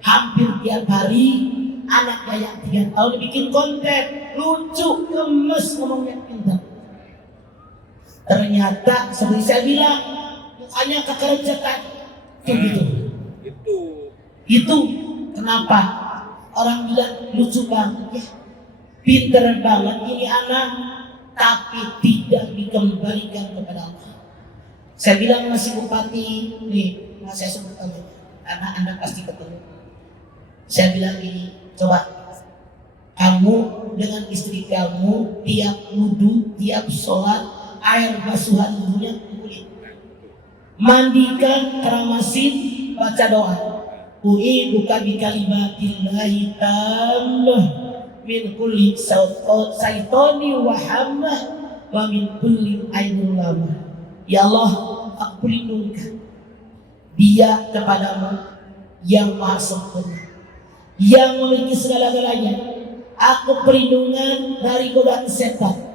hampir tiap hari. Anaknya yang 3 tahun dibikin konten, lucu, gemes, ngomongnya pintar. Ternyata seperti saya bilang, mukanya kekerejekan. Itu kenapa orang bilang lucu banget ya, pinter banget ini anak, tapi tidak dikembalikan kepada Allah. Saya bilang masih bupati nih, saya sebut namanya, karena Anda pasti ketemu. Saya bilang gini, coba kamu dengan istri kamu tiap wudu, tiap sholat, air basuhan wudunya kulit, mandikan, keramasin, baca doa. U'iduka bi kalimatillahi tammah min kulli syaitani wa hammah wa min kulli ainul lamah. Ya Allah, aku lindungkan dia kepadamu yang maha sempurna, yang memiliki segala-galanya. Aku perlindungan dari godaan setan.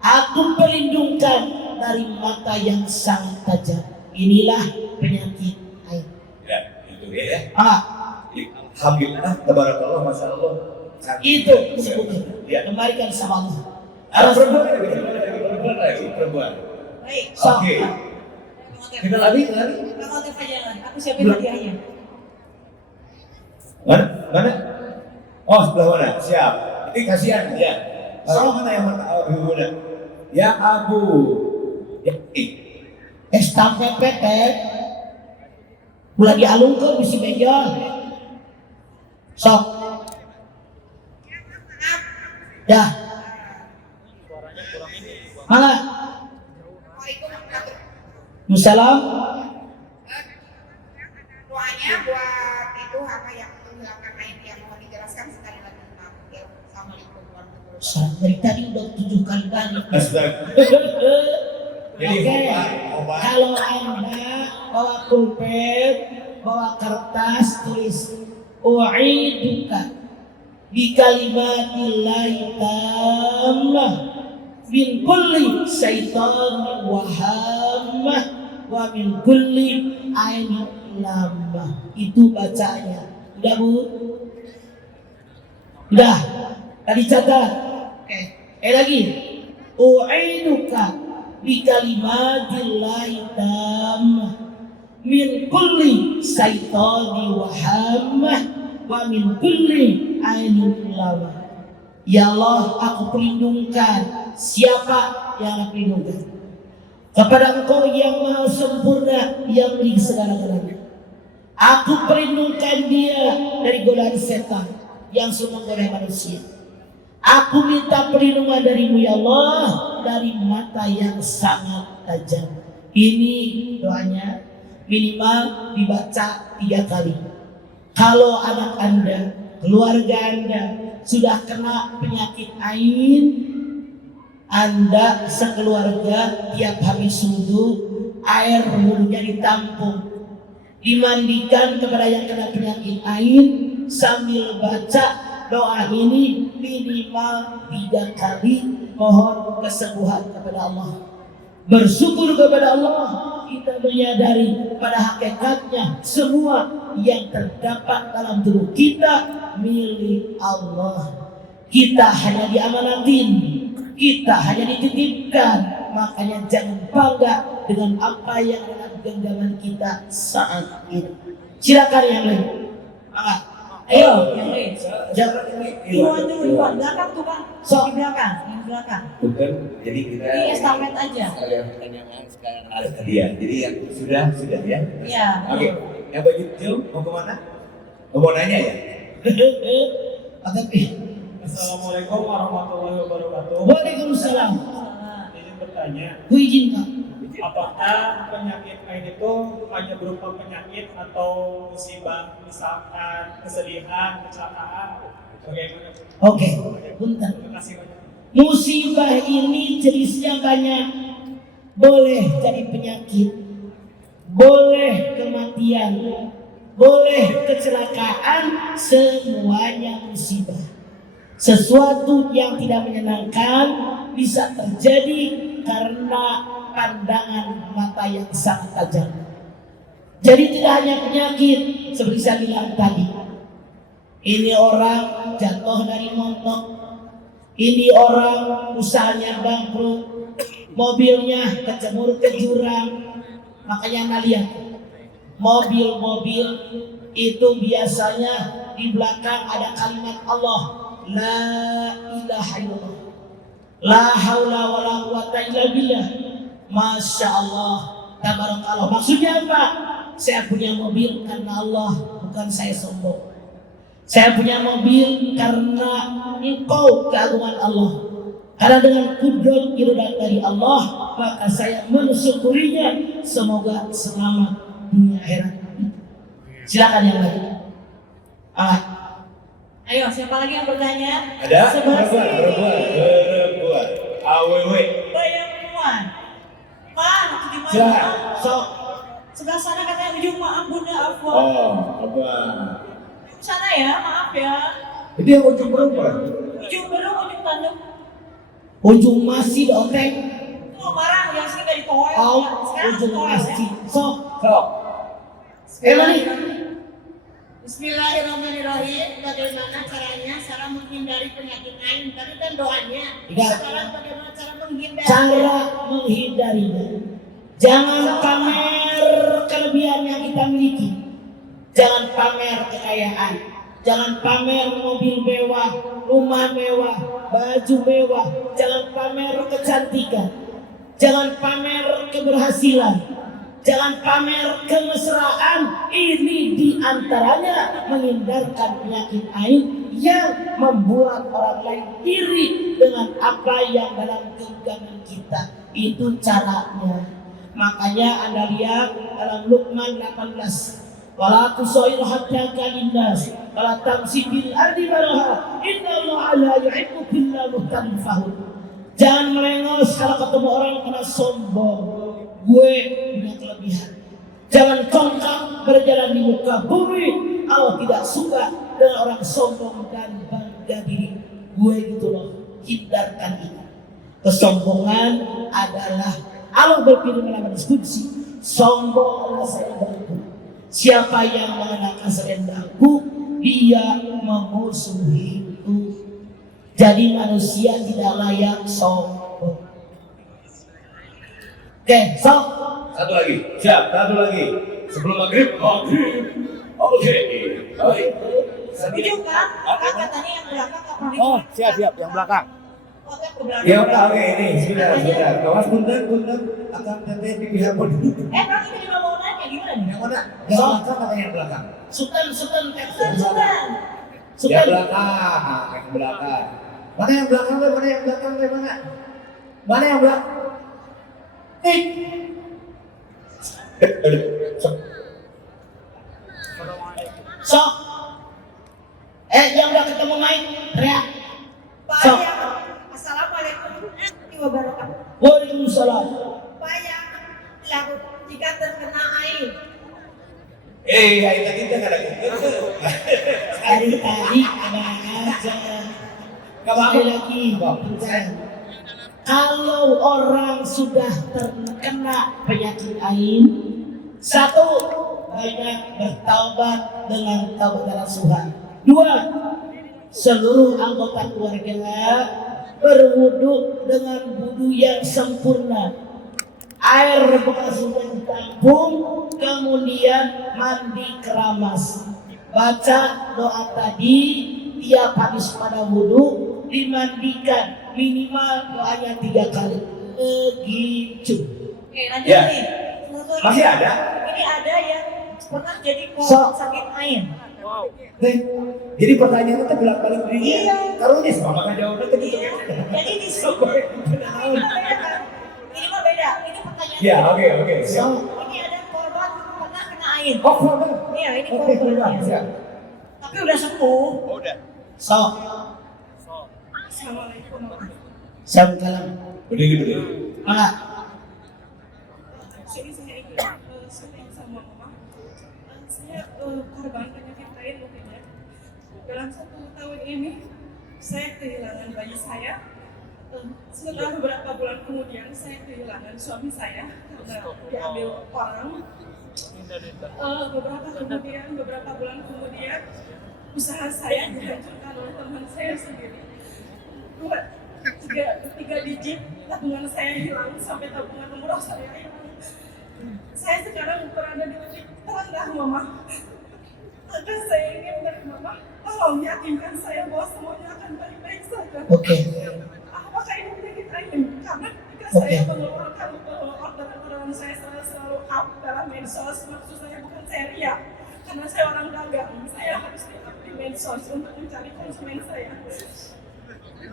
Aku perlindungkan dari mata yang sangat tajam. Inilah penyakit ain. ya, itu ya. Alhamdulillah, tabarakallah, masya Allah. Itu sebutnya. Ya. Kembalikan sama Allah. Perempuan lagi, perempuan. Baik. So, Oke. Kak Otep. Kita lagi. Kak Otep aja lah. Aku siapin hadiahnya. Mana? Oh, sebelah mana? Siap. Ini kasihan ya. Kalau mana yang mana? Ya Abu. Ya. estafet petet ulah dialungkeun bisi beja. Sok. Ya. Mana? Musalam. Doanya buat itu apa yang menghilangkan aib yang mau dijelaskan sekali lagi, maaf ya. Assalamualaikum warahmatullahi wabarakatuh. Dari tadi udah 7 kali tadi. Astaga. Jadi Oke. obat. Kalau Anda bawa pulpen, bawa kertas, tulis u'iduka bi kalimatillahi tammah min kulli syaitan wa hammah wa min kulli ainin lamah. Itu bacanya. Udah Bu? Udah. Tadi catat. Oke. Lagi. U'iduka bi kalimatillahi tammah min kulli syaitani wa hammah wa min kulli ainin lamah. Ya Allah, aku perlindungkan. Siapa yang aku perlindungkan? Kepada Engkau yang maha sempurna, yang memiliki segala-galanya. Aku perlindungkan dia dari godaan setan yang suka menggoda manusia. Aku minta perlindungan darimu ya Allah dari mata yang sangat tajam. Ini doanya minimal dibaca 3 kali. Kalau anak Anda, keluarga Anda sudah kena penyakit ain, Anda sekeluarga tiap habis wudu air wudunya ditampung, dimandikan kepada yang kena penyakit ain sambil baca doa ini minimal 3 kali, mohon kesembuhan kepada Allah. Bersyukur kepada Allah, kita menyadari pada hakikatnya semua yang terdapat dalam tubuh kita milik Allah. Kita hanya diamanatin, kita hanya dititipkan. Makanya jangan bangga dengan apa yang dalam genggaman kita saat ini. Silakan yang lain. Ayo, yang lain. Jangan Duluan dulu, Pak. Belakang tuh, Pak. So. Di belakang, yang belakang. Bukan, jadi kita Ini estafet aja. Sekalian pertanyaan sekarang ada Iya, jadi yang sudah ya. Iya. Oke, yang baju hijau mau kemana? Mau nanya ya? Assalamualaikum warahmatullahi wabarakatuh. Waalaikumsalam. Izin bertanya, Ku izin Kak. apakah penyakit ain itu hanya berupa penyakit atau musibah, misalkan kesedihan, kecelakaan, bagaimana? Oke, bentar. Terima kasih banyak. Musibah ini jenisnya banyak. Boleh jadi penyakit, boleh kematian, boleh kecelakaan, semuanya musibah. Sesuatu yang tidak menyenangkan bisa terjadi karena pandangan mata yang sangat tajam. Jadi tidak hanya penyakit, seperti saya bilang tadi. Ini orang jatuh dari motor, ini orang usahanya bangkrut, mobilnya kecebur ke jurang. Makanya Anda lihat, mobil-mobil itu biasanya di belakang ada kalimat Allah, la ilaha illallah, la haula wala quwata illa billah. Masya Allah, tabarakallah. Maksudnya apa? Saya punya mobil karena Allah, bukan saya sombong. Saya punya mobil karena engkau keagungan Allah. Karena dengan kudrat iradat dari Allah, maka saya mensyukurinya. Semoga selamat dunia akhirat. Silakan yang lain. Ayo, siapa lagi yang bertanya? Ada? Sebelah sini. Perempuan. AWW. Perempuan. Pak, di mana? Silakan. Sok. Sebelah sana katanya ujung, maaf Bunda, afwan. Oh, apa? Ujung sana ya, maaf ya. Itu yang ujung perempuan. Ujung belum, ujung tandem. Ujung masih doteng. Tuh barang yang sini dari toel. Oh, Sekarang ujung toel masih. ya. Sok. Sok. Mani. Bismillahirrahmanirrahim. Bagaimana caranya cara menghindari penyakit ain? Tadi kan doanya. Iya. Sekarang bagaimana cara menghindari? Cara menghindarinya, jangan pamer kelebihan yang kita miliki, jangan pamer kekayaan, jangan pamer mobil mewah, rumah mewah, baju mewah, jangan pamer kecantikan, jangan pamer keberhasilan, jangan pamer kemesraan. Ini diantaranya menghindarkan penyakit ain yang membuat orang lain iri dengan apa yang dalam genggaman kita. Itu caranya. Makanya Anda lihat dalam Luqman 18, wala tusair hatta kalinnas wala tamsi bil ardi maraha innallaha la yuhibbu kulla mukhtalin fakhur. Jangan melengos kalau ketemu orang karena sombong. Gue punya kelebihan. Jangan congkak berjalan di muka bumi. Allah tidak suka dengan orang sombong dan bangga diri. Gue gitu loh. Hindarkan itu. Kesombongan adalah Allah berfirman dalam hadis qudsi, sombong adalah selendangku. Siapa yang mengenakan selendangku, dia memusuhiku. Jadi manusia tidak layak sombong. Oke, sok. Satu lagi, siap, satu lagi. Sebelum maghrib. Oke, baik. Setuju kan? Kan katanya yang belakang nggak boleh. Oh, siap, yang belakang. Oke, ke belakang. Ya udah, oke, ini sudah. Kawas punten, akan teteh di pihak pun. Bang, kita juga mau nanya gimana nih? Yang mana? Yang belakang atau yang belakang? Sultan. Sultan. Yang belakang, yang belakang. Mana yang belakang? Mana yang belakang? Mana yang belakang? Sok. Yang udah ketemu main, teriak. Pak Sok. Ayah, assalamualaikum warahmatullahi wabarakatuh. Waalaikumsalam. Pak Ayah, jika terkena air, Air lagi kita nggak ada gitu. Tadi ada aja. Sekali lagi, bentar. Kalau orang sudah terkena penyakit ain, satu, banyak bertaubat dengan taubat nasuha. Dua, seluruh anggota keluarga berwudu dengan wudu yang sempurna. Air bekas sudah ditampung, kemudian mandi keramas. Baca doa tadi tiap habis pada wudu, dimandikan minimal doanya 3 kali. Begitu. oke lanjut Ya. nih. Masih ada? Ini ada yang pernah jadi So. sakit air. Jadi pertanyaannya tuh bolak-balik begini. Iya. Kalau ini sama kan jawabnya tuh gitu. Jadi di sini ini mah beda kan? Ini mah beda. Ini pertanyaan. Ya, oke. Siap. Ini ada korban pernah kena air. Oh, korban. Iya, ini Oke, korban. siap. Tapi udah sembuh. Sok. Assalamualaikum. Salam kalam. Berdiri. Mangga. Jadi saya ingin sharing sama mama. Saya korban penyakit lain mungkin ya. Dalam 1 tahun ini saya kehilangan bayi saya. Setelah beberapa bulan kemudian saya kehilangan suami saya karena diambil orang. Beberapa bulan kemudian usaha saya dihancurkan oleh teman saya sendiri. 3 digit tabungan saya hilang sampai tabungan umroh saya hilang. Saya sekarang berada di titik terendah, Mama. Maka saya ingin dari Mama, tolong yakinkan saya bahwa semuanya akan baik-baik saja. Oke. Apakah ini penyakit ain? Karena ketika saya mengeluarkan orderan saya selalu up dalam medsos, maksud saya bukan saya riak. Karena saya orang dagang, saya harus up di medsos untuk mencari konsumen saya.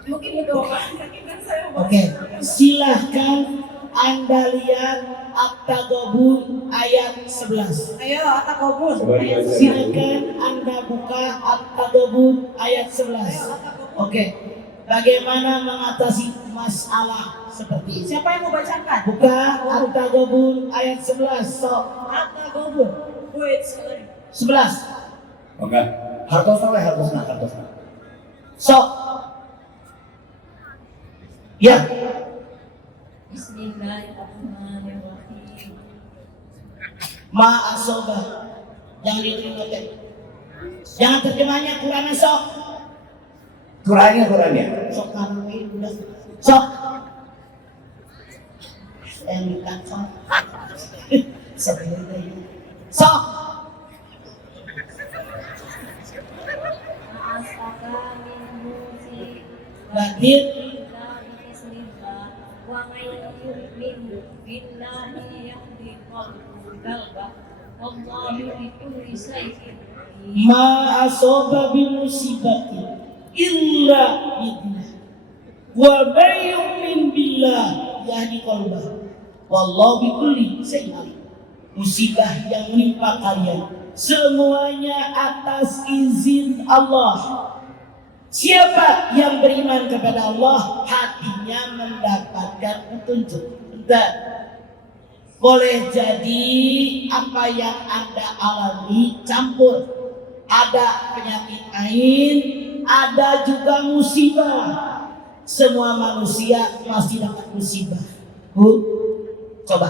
Mungkin itu yakinkan saya bahwa Oke. Silahkan Anda lihat At-Taghabun ayat 11. Ayo, Atta Kobus. Silakan Anda buka At-Taghabun ayat 11. Oke. Bagaimana mengatasi masalah seperti ini? Siapa yang mau bacakan? Buka At-Taghabun ayat 11. Sok. Atta Kobus. Wait, 11. Oke. Hartosna. Sok. Ya. Bismillahirrahmanirrahim. Ma'asoba. Jangan diterima. Jangan terjemahnya Quran sok. Kurangnya. Sok tarawih udah. Sok. Yang ditangkap. Sebenarnya. Sok. Batin. Ma asoba bi musibati illa billah wa may yu'min billah yahdi qalbah Wallahu bikulli syai'in alim. Musibah yang menimpa kalian semuanya atas izin Allah. Siapa yang beriman kepada Allah, hatinya mendapatkan petunjuk. Entah, boleh jadi apa yang Anda alami campur. Ada penyakit ain, ada juga musibah. Semua manusia pasti dapat musibah. Coba.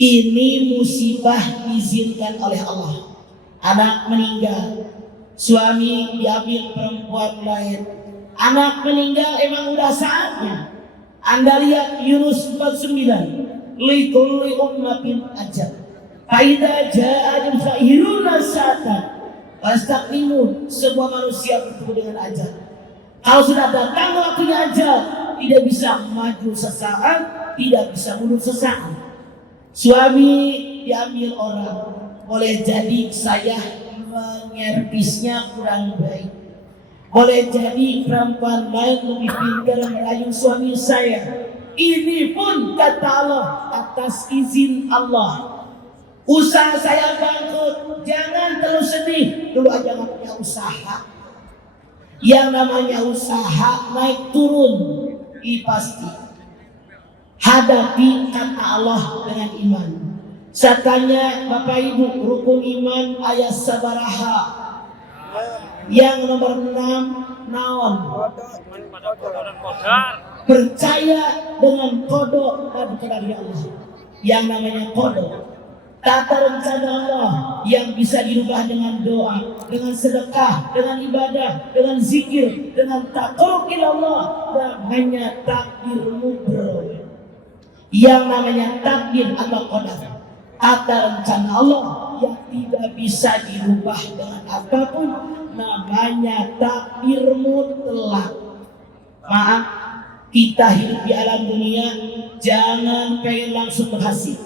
Ini musibah diizinkan oleh Allah. Anak meninggal, suami diambil perempuan lain, anak meninggal, emang udah saatnya. Anda lihat Yunus 49, likulli ummatin ajal, faida jaa fairuna sa'atan wastaqlimun. Semua manusia bertemu dengan ajal. Kalau sudah datang waktunya ajal, tidak bisa maju sesaat, tidak bisa mundur sesaat. Suami diambil orang, boleh jadi saya mengerpisnya kurang baik, boleh jadi perempuan lain lebih pintar merayu suami saya. Ini pun kata Allah atas izin Allah. Usaha saya bangkrut, jangan terlalu sedih. Dulu aja nggak punya usaha. Yang namanya usaha naik turun, pasti. Hadapi kata Allah dengan iman. Saya tanya Bapak Ibu, rukun iman ayat sabaraha. Yang nomor 6 naon? Percaya dengan kodok dan dari Allah. Yang namanya kodok, tata rencana Allah yang bisa dirubah dengan doa, dengan sedekah, dengan ibadah, dengan zikir, dengan taqarrub ila Allah. Namanya takdir mubrah. Yang namanya takdir atau qadar, tata rencana Allah yang tidak bisa dirubah dengan apapun, namanya takdir mutlak. Maaf, kita hidup di alam dunia jangan pengen langsung berhasil.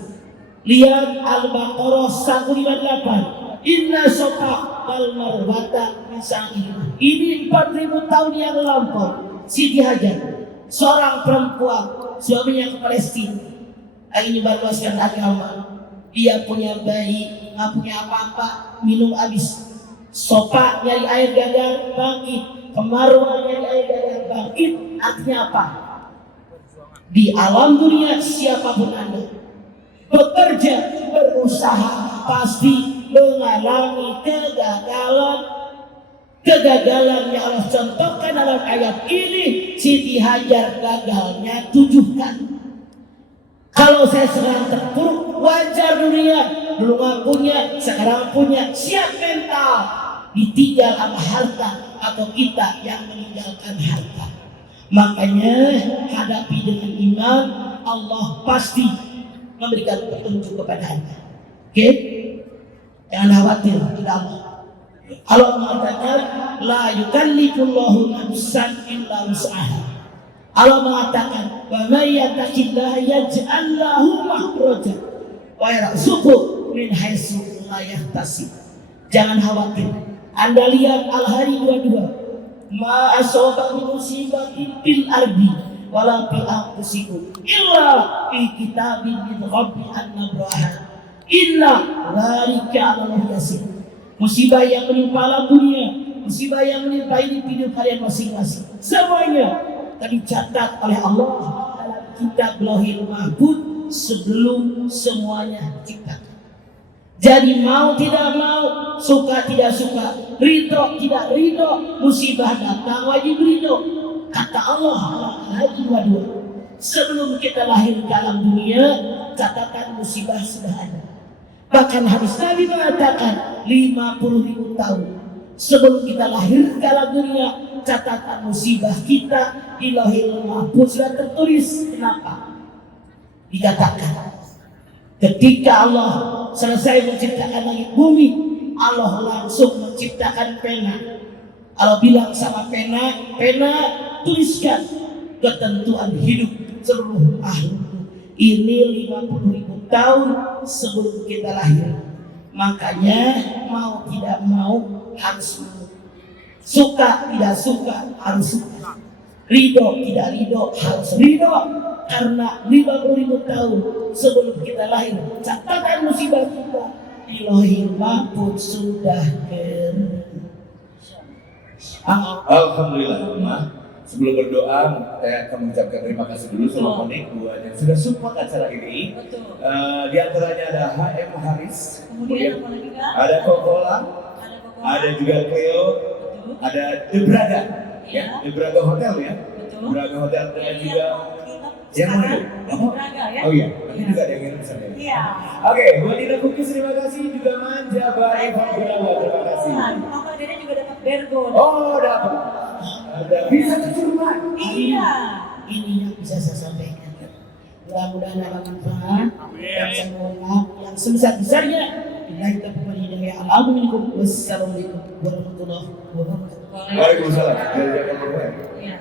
Lihat Al-Baqarah 158, inna safa wal marwata min sa'ir. Ini 4000 tahun yang lampau. Siti Hajar, seorang perempuan, suaminya ke Palestina, ingin menyebarluaskan agama. Dia punya bayi, nggak punya apa-apa, minum habis. Sopa nyari air gagal bangkit, kemarau nyari air gagal bangkit. Artinya apa? Di alam dunia siapapun Anda bekerja, berusaha, pasti mengalami kegagalan. Kegagalan yang Allah contohkan dalam ayat ini, Siti Hajar gagalnya 7 kali. Kalau saya sedang terpuruk, wajar dunia. Dulu nggak punya, sekarang punya. Siap mental, ditinggal sama harta, atau kita yang meninggalkan harta. Makanya hadapi dengan iman, Allah pasti memberikan petunjuk kepada Anda. Oke? Jangan khawatir, tidak Allah. Allah mengatakan la yukallifullahu nafsan illa wus'aha. Allah mengatakan wa may yattaqillaha yaj'al lahu makhraja wa yarzuqhu min haitsu la yahtasib. Jangan khawatir. Anda lihat Al-Hari 22, ma asaba min musibatin fil ardi wala fi anfusikum illa fi kitabin min rabbi an-nabraha illa dzalika 'alallahi yasir. Musibah yang menimpa alam dunia, musibah yang menimpa individu kalian masing-masing, semuanya dicatat oleh Allah dalam kitab Lauhul Mahfuz sebelum semuanya diciptakan. Jadi mau tidak mau, suka tidak suka, ridho tidak ridho, musibah datang wajib ridho. Kata Allah dalam ayat 22, sebelum kita lahir ke alam dunia, catatan musibah sudah ada. Bahkan hadis Nabi mengatakan 50.000 tahun sebelum kita lahir ke alam dunia, catatan musibah kita di Lauhul Mahfuz sudah tertulis. Kenapa? Dikatakan ketika Allah selesai menciptakan langit bumi, Allah langsung menciptakan pena. Allah bilang sama pena, pena tuliskan ketentuan hidup seluruh makhluk. Ini 50.000 tahun sebelum kita lahir. Makanya mau tidak mau harus mau. Suka tidak suka harus suka. Ridho, tidak ridho, harus ridho. Karena 50.000 tahun sebelum kita lahir, catatan musibah kita di lahir mahfuz sudah Alhamdulillah. Ma. Sebelum berdoa, saya akan mengucapkan terima kasih dulu sama Konik buat yang sudah support acara ini. Betul. Di antaranya ada HM Haris, Kemudian apa lagi Kak? ada Kokola, Ada Kokola. ada juga Cleo, Betul. ada The Braga, Iya. The Braga Hotel ya. Betul. The Braga Hotel dan Yang juga yang yang mana? sekarang di Braga ya. Oh iya, nanti juga ada yang ngirim sana. Iya. Oke, buat Ina Kukis terima kasih, juga Manja Baik Fabulawa terima kasih. Nah, Mama Dede juga dapat bergo. Oh, dapat. Ada bisa terjemahan. Iya. ini yang bisa saya sampaikan. Mudah-mudahan ada manfaat dan semoga yang sebesar-besarnya bila kita punya hidayah. Assalamualaikum warahmatullahi wabarakatuh. Waalaikumsalam. Jazakallahu khairan. Iya.